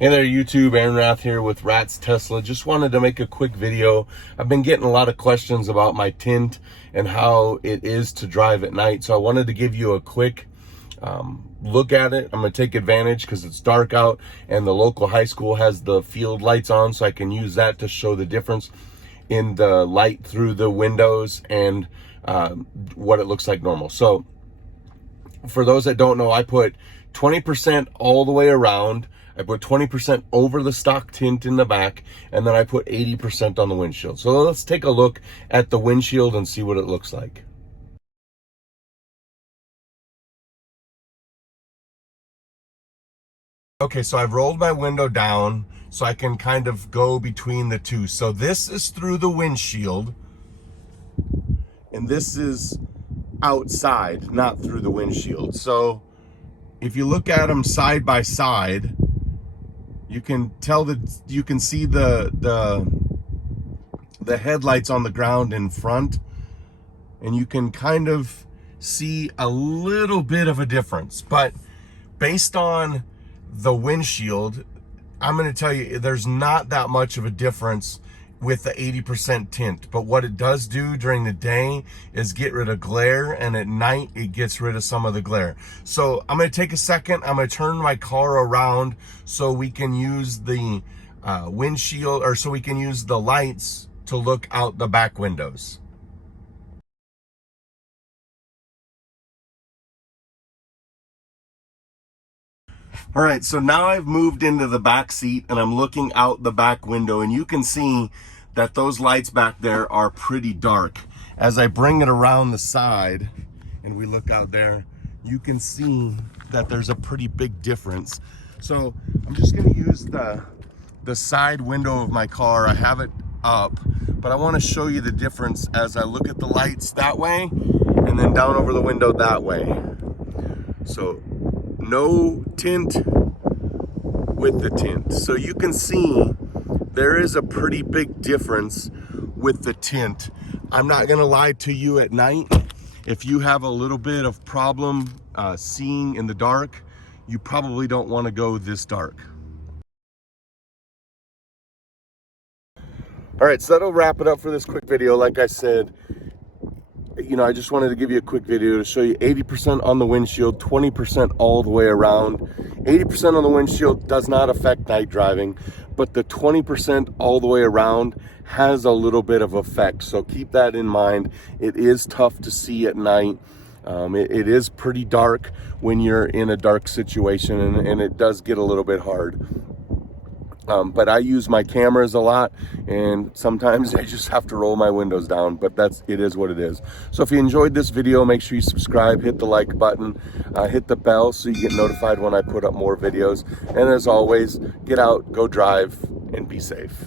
Hey there YouTube, Aaron Rath here with Rat's Tesla. Just wanted to make a quick video. I've been getting a lot of questions about my tint and how it is to drive at night. So I wanted to give you a quick look at it. I'm gonna take advantage because it's dark out and the local high school has the field lights on, so I can use that to show the difference in the light through the windows and what it looks like normal. So for those that don't know, I put 20% all the way around. I put 20% over the stock tint in the back, and then I put 80% on the windshield. So let's take a look at the windshield and see what it looks like. Okay, so I've rolled my window down so I can kind of go between the two. So this is through the windshield, and this is outside, not through the windshield. So if you look at them side by side, you can tell that you can see the headlights on the ground in front, and you can kind of see a little bit of a difference. But based on the windshield, I'm going to tell you there's not that much of a difference with the 80% tint. But what it does do during the day is get rid of glare, and at night it gets rid of some of the glare. So I'm going to take a second, I'm going to turn my car around so we can use the windshield, or so we can use the lights to look out the back windows. All right, so now I've moved into the back seat and I'm looking out the back window, and you can see that those lights back there are pretty dark. As I bring it around the side and we look out there, you can see that there's a pretty big difference. So I'm just gonna use the side window of my car. I have it up, but I wanna show you the difference as I look at the lights that way and then down over the window that way. So no tint with the tint. So you can see there is a pretty big difference with the tint. I'm not gonna lie to you, at night, if you have a little bit of problem seeing in the dark, you probably don't want to go this dark. All right, so that'll wrap it up for this quick video. Like I said, I just wanted to give you a quick video to show you 80% on the windshield, 20% all the way around. 80% on the windshield does not affect night driving, but the 20% all the way around has a little bit of effect. So keep that in mind. It is tough to see at night. It is pretty dark when you're in a dark situation, and it does get a little bit hard. But I use my cameras a lot, and sometimes I just have to roll my windows down, but it is what it is. So if you enjoyed this video, make sure you subscribe, hit the like button, hit the bell so you get notified when I put up more videos. And as always, get out, go drive, and be safe.